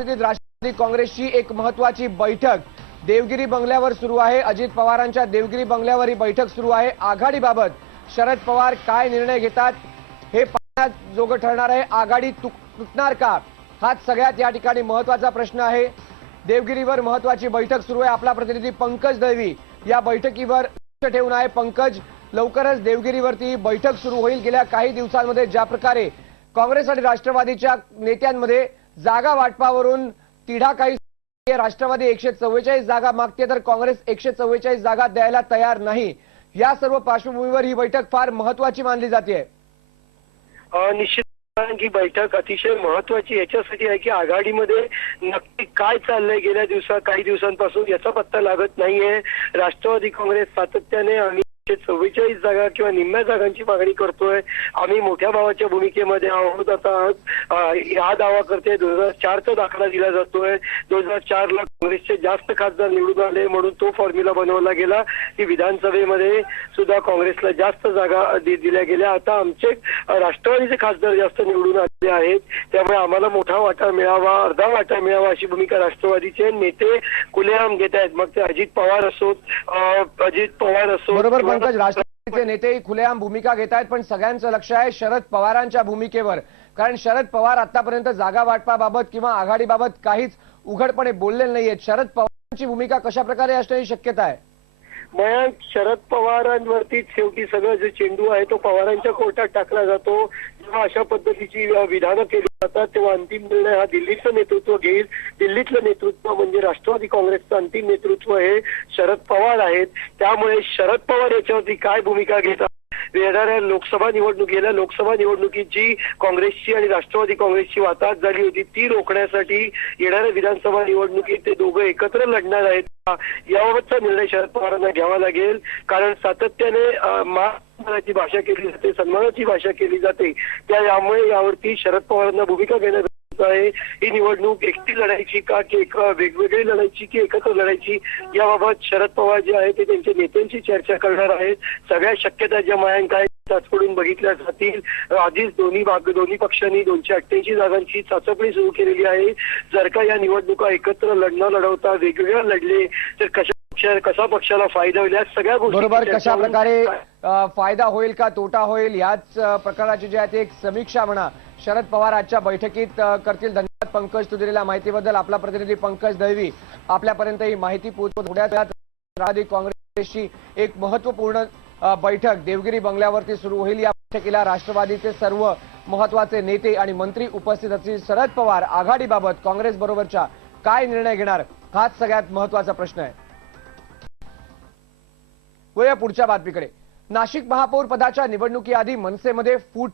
उपस्थितीत राष्ट्रवादी काँग्रेसची एक महत्वाची बैठक देवगिरी बंगल्यावर सुरू आहे. अजित पवारांच्या देवगिरी बंगल्यावर ही बैठक सुरू आहे. आघाडीबाबत शरद पवार काय निर्णय घेतात हे पाहण्यात जोगं ठरणार आहे. आघाडी तुटणार का? हाच सगळ्यात या ठिकाणी महत्त्वाचा प्रश्न आहे. देवगिरीवर महत्वाची बैठक सुरू आहे. आपला प्रतिनिधी पंकज दळवी या बैठकीवर लक्ष ठेवून आहे. पंकज लवकरच देवगिरीवरती बैठक सुरू होईल. गेल्या काही दिवसांमध्ये ज्या प्रकारे काँग्रेस आणि राष्ट्रवादीच्या नेत्यांमध्ये जागा वाटपावरून तिढा काही राष्ट्रवादी एकशे चव्वेचाळीस जागा मागते तर काँग्रेस एकशे चव्वेचाळीस जागा द्यायला तयार नाही. या सर्व पार्श्वभूमीवर ही बैठक फार महत्वाची मानली जाते. निश्चित ही बैठक अतिशय महत्वाची याच्यासाठी आहे की आघाडीमध्ये नक्की काय चाललंय गेल्या दिवसात काही दिवसांपासून याचा पत्ता लागत नाहीये. राष्ट्रवादी काँग्रेस सातत्याने आम्ही चव्वेचाळीस जागा किंवा निम्म्या जागांची मागणी करतोय. आम्ही मोठ्या भावाच्या भूमिकेमध्ये आहोत. आता हा दावा करते दोन हजार चारचा दाखला दिला जातोय. दोन हजार चार ला काँग्रेसचे जास्त खासदार निवडून आले म्हणून तो फॉर्म्युला बनवला गेला. की विधानसभेमध्ये सुद्धा काँग्रेसला जास्त जागा दिल्या गेल्या. आता आमचे राष्ट्रवादीचे खासदार जास्त निवडून आले आहेत त्यामुळे आम्हाला मोठा वाटा मिळावा अर्धा वाटा मिळावा अशी भूमिका राष्ट्रवादीचे नेते खुलेआम घेत आहेत. मग ते अजित पवार असोत अजित पवार असोत बरोबर पंकज राष्ट्रवादीचे नेतेही खुलेआम भूमिका घेत आहेत पण सगळ्यांचं लक्ष आहे शरद पवारांच्या भूमिकेवर. कारण शरद पवार आतापर्यंत जागा वाटपाबाबत किंवा आघाडीबाबत काहीच उघडपणे बोललेले नाहीयेत. शरद पवारांची भूमिका कशा प्रकारे असण्याची शक्यता आहे? मयांक शरद पवारांवरतीच शेवटी सगळं जे चेंडू आहे तो पवारांच्या कोर्टात टाकला जातो. जेव्हा अशा पद्धतीची विधानं केली जातात तेव्हा अंतिम निर्णय हा दिल्लीचं नेतृत्व घेईल. दिल्लीतलं नेतृत्व म्हणजे राष्ट्रवादी काँग्रेसचं अंतिम नेतृत्व हे शरद पवार आहेत. त्यामुळे शरद पवार याच्यावरती काय भूमिका घेतात? येणाऱ्या लोकसभा निवडणूक गेल्या लोकसभा निवडणुकीची काँग्रेसची आणि राष्ट्रवादी काँग्रेसची वाताहत झाली होती ती रोखण्यासाठी येणाऱ्या विधानसभा निवडणुकीत ते दोघं एकत्र लढणार आहेत का? याबाबतचा निर्णय शरद पवारांना घ्यावा लागेल कारण सातत्याने अं, भाषा केली जाते सन्मानाची भाषा केली जाते त्या यामुळे यावरती शरद पवारांना भूमिका घेण्यात आहे. ही निवडणूक एकटी लढायची का की एक वेगवेगळी लढायची की एकत्र लढायची? याबाबत शरद पवार जे आहे ते त्यांच्या नेत्यांशी चर्चा करणार आहेत. सगळ्या शक्यता ज्या मयांक आहेत त्याचकडून बघितल्या जातील. आधीच दोन्ही भाग दोन्ही पक्षांनी दोनशे अठ्ठ्याऐंशी जागांची चाचपणी सुरू केलेली आहे. जर का या निवडणुका एकत्र लढणं लढवता वेगवेगळ्या लढले तर कशा पक्षा कसा पक्षाला फायदा होईल या सगळ्या गोष्टी बरोबर कशा प्रकारे फायदा होईल का तोटा होईल याच प्रकाराची जी आहे ती एक समीक्षा म्हणा. शरद पवार आजच्या बैठकीत करतील. धन्यवाद पंकज तू दिलेल्या माहितीबद्दल. आपला प्रतिनिधी पंकज दळवी आपल्यापर्यंत ही माहिती पोहोचवत थोड्याच वेळात राष्ट्रवादी काँग्रेसची एक महत्त्वपूर्ण बैठक देवगिरी बंगल्यावरती सुरू होईल. या बैठकीला राष्ट्रवादीचे सर्व महत्त्वाचे नेते आणि मंत्री उपस्थित असतील. शरद पवार आघाडीबाबत काँग्रेस बरोबरच्या काय निर्णय घेणार हाच सगळ्यात महत्त्वाचा प्रश्न आहे. वळूया पुढच्या बातमीकडे. नाशिक महापौर पदाच्या निवडणुकीआधी मनसेमध्ये फूट